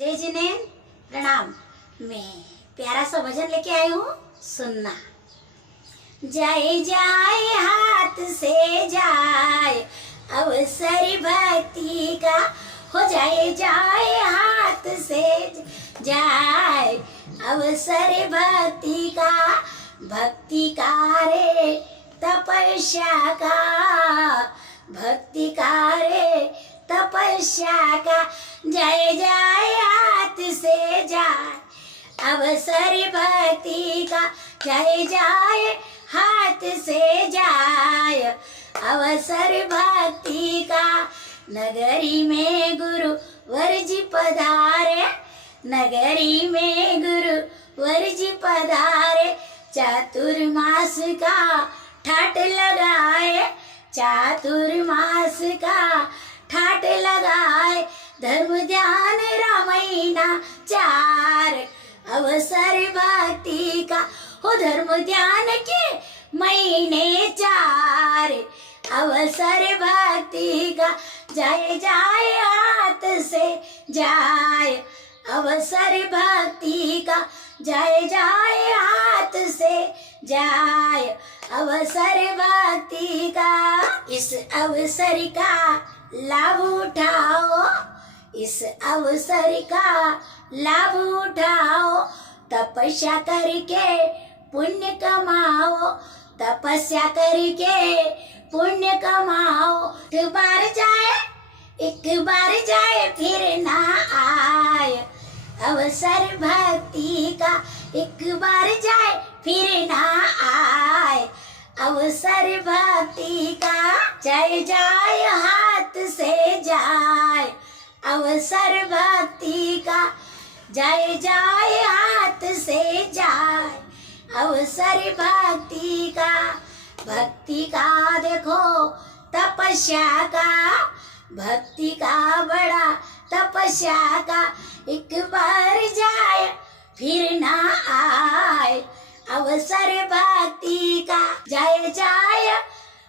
जय जिनेन्द्र प्रणाम। मैं प्यारा सा भजन लेके आई हूँ, सुनना। जाए जाए हाथ से जाए अवसर भक्ति का, हो जाए जाए हाथ से जाए अवसर भक्ति का, भक्ति कार्य तपस्या का, भक्ति कार्य तपस्या का, जाए जाए हाथ से जाए अवसर भक्ति का, जाए जाए हाथ से जाए अवसर भक्ति का। नगरी में गुरु वर्जी पधारे, नगरी में गुरु वर्जी पधारे, चातुर्मास का ठाट लगाए, चातुर्मास का ठाट लगाए, धर्म ध्यान रामायणा चार अवसर भक्ति का, हो धर्म ध्यान के महीने चार अवसर भक्ति का, जाए जाए हाथ से जाए अवसर भक्ति का, जाए जाए हाथ से जाए अवसर भक्ति का। इस अवसर का लाभ उठाओ, इस अवसर का लाभ उठाओ, तपस्या करके पुण्य कमाओ, तपस्या करके पुण्य कमाओ। एक बार जाए फिर ना आए अवसर भक्ति का, एक बार जाए फिर ना आए अवसर भक्ति का, जाए जाए हाथ से जाए अवसर भक्ति का, जाए जाए हाथ से जाए अवसर भक्ति का। भक्ति का देखो तपस्या का, भक्ति का बड़ा तपस्या का, एक बार जाए फिर ना आए अवसर भक्ति का, जाए जाए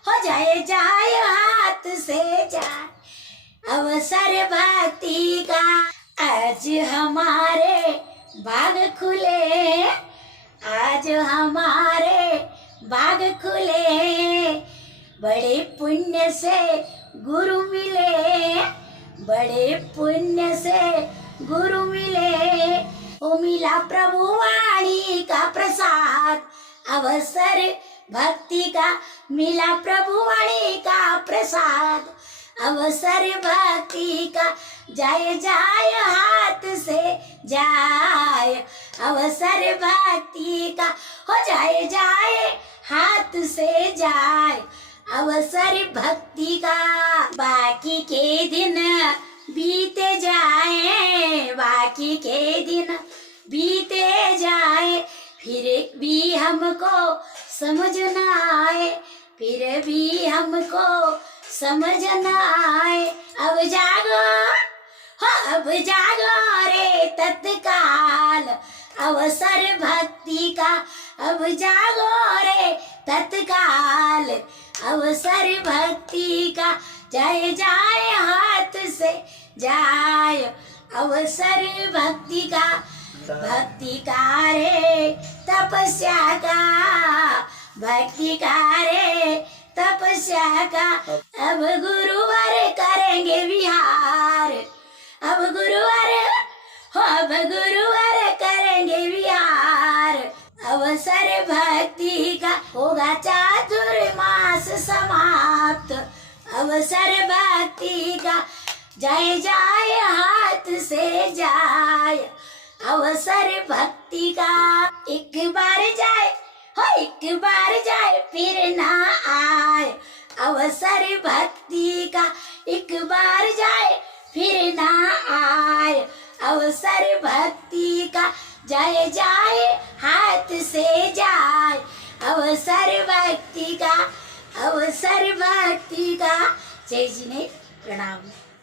हो जाए जाए हाथ से जाए अवसर भक्ति का। आज हमारे बाग खुले, आज हमारे बाग खुले, बड़े पुण्य से गुरु मिले, बड़े पुण्य से गुरु मिले, ओ मिला प्रभु वाणी का प्रसाद अवसर भक्ति का, मिला प्रभु वाणी का प्रसाद अवसर भक्ति का, जाए जाए हाथ से जाए अवसर भक्ति का, हो जाए जाए हाथ से जाए अवसर भक्ति का। बाकी के दिन बीते जाए, बाकी के दिन बीते जाए, फिर भी हमको समझ न आए, फिर भी हमको समझ न आए। अब जागो हो, अब जागो रे तत्काल अवसर भक्ति का, अब जागो रे तत्काल अवसर भक्ति का, जाए जाए हाथ से जाए अवसर भक्ति का। भक्ति कार्य तपस्या का, भक्ति कार्य तपस्या का, अब गुरुवार करेंगे विहार, अब गुरुवार हो, अब गुरुवार करेंगे विहार अवसर भक्ति का, होगा चातुर्मास समाप्त अवसर भक्ति का, जाए जाए हाथ से जाए अवसर भक्ति का। एक बार जाए हो, एक बार जाए फिर ना आए अवसर भक्ति का, एक बार जाए फिर ना आए अवसर भक्ति का, जाए जाए हाथ से जाए अवसर भक्ति का, अवसर भक्ति का। जय जिनेन्द्र प्रणाम।